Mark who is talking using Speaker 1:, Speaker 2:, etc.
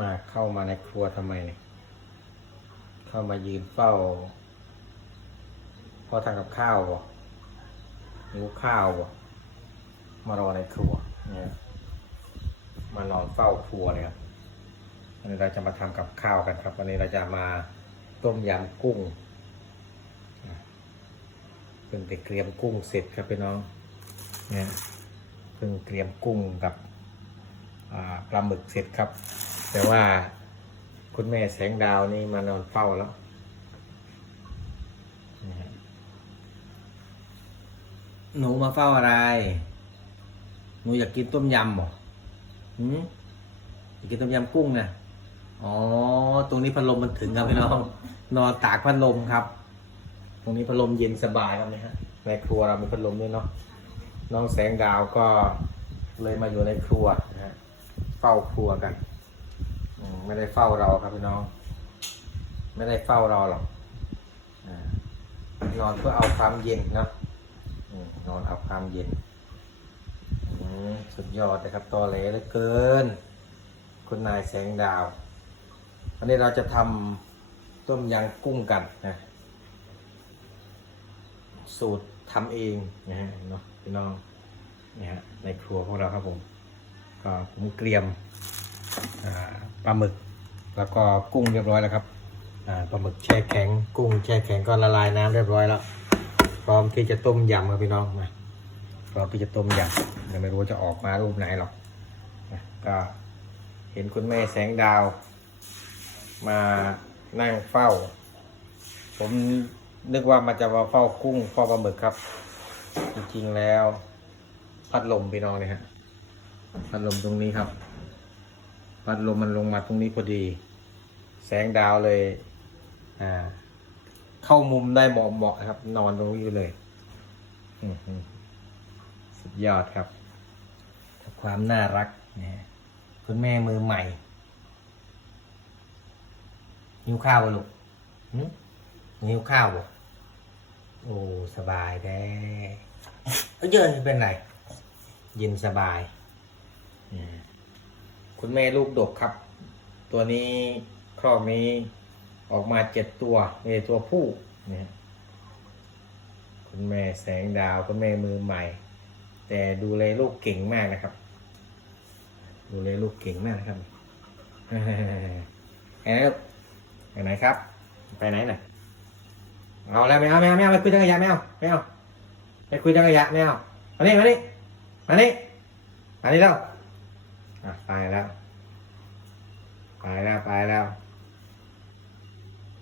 Speaker 1: มาเข้ามาในครัวทำไมเนี่ยเข้ามายืนเฝ้าพอทำกับข้าวบ่หิวข้าวบ่มารอในครัวเนี่ยมานอนเฝ้าครัวเลยครับวันนี้เราจะมาทำกับข้าวกันครับ วันนี้เราจะมาต้มยำกุ้งเพิ่งไปเตรียมกุ้งเสร็จครับพี่น้องเนี่ยเพิ่งเตรียมกุ้งกับปลาหมึกเสร็จครับ แต่ว่าคุณแม่แสงดาวนี่มานอนเฝ้าแล้วหนูมาเฝ้าอะไร หนูอยากกินต้มยำเหรอหืมอยากกินต้มยำกุ้งนะอ๋อ ตรงนี้พัดลมมันถึงครับพี่น้อง นอนตากพัดลมครับ ตรงนี้พัดลมเย็นสบายครับเนี่ยฮะ ในครัวเรามีพัดลมด้วยเนาะ น้องแสงดาวก็เลยมาอยู่ในครัวนะฮะ เฝ้าครัวกัน ไม่ได้เฝ้าเราครับพี่น้อง ไม่ได้เฝ้าเราหรอกนอนเพื่อเอาความเย็นนะนอนเอาความเย็นสุดยอดนะครับตอแหลเหลือเกิน คุณนายแสงดาว วันนี้เราจะทำต้มยำกุ้งกันนะสูตรทำเองนะฮะเนาะพี่น้องนี่ฮะในครัวของเราครับผมก็ผมเกรียม ปลาหมึก แล้วก็กุ้งเรียบร้อยแล้วครับปลาหมึกแช่แข็ง กุ้งแช่แข็งก็ละลายน้ำเรียบร้อยแล้ว พร้อมที่จะต้มยำครับพี่น้องมาพร้อมที่จะต้มยำยังไม่รู้จะออกมารูปไหนหรอกนะก็เห็นคุณแม่แสงดาว มานั่งเฝ้า ผมนึกว่ามันจะมาเฝ้ากุ้งเฝ้าปลาหมึกครับ จริงๆแล้ว พัดลมพี่น้องเลยฮะพัดลมตรงนี้ครับ พัดลมมันลงมาตรงนี้พอดี แสงดาวเลยอ่าเข้ามุมได้เหมาะเหมาะครับ นอนตรงนี้เลยสุดยอดครับ ความน่ารักนะฮะคุณแม่มือใหม่หิวข้าวลูกหึหิวข้าวบ่โอ้สบายแท้เอ้ยเยอะเป็นไรเย็นสบาย อืม คุณแม่ลูกดกครับ ตัวนี้ครอบนี้ออกมาเจ็ดตัวเอตัวผู้นะฮะคุณแม่แสงดาวคุณแม่มือใหม่ แต่ดูแลลูกเก่งมากนะครับ ดูแลลูกเก่งมากนะครับไปไหนไปไหนครับ ไปไหนน่ะเอาแล้วไม่เอาไม่เอาไม่เอาไปคุยทางขยะไม่เอาไม่เอาไปคุยทางขยะไม่เอามานี่มานี่มานี่มานี่แล้ว อะไปแล้วไปแล้วไปแล้ว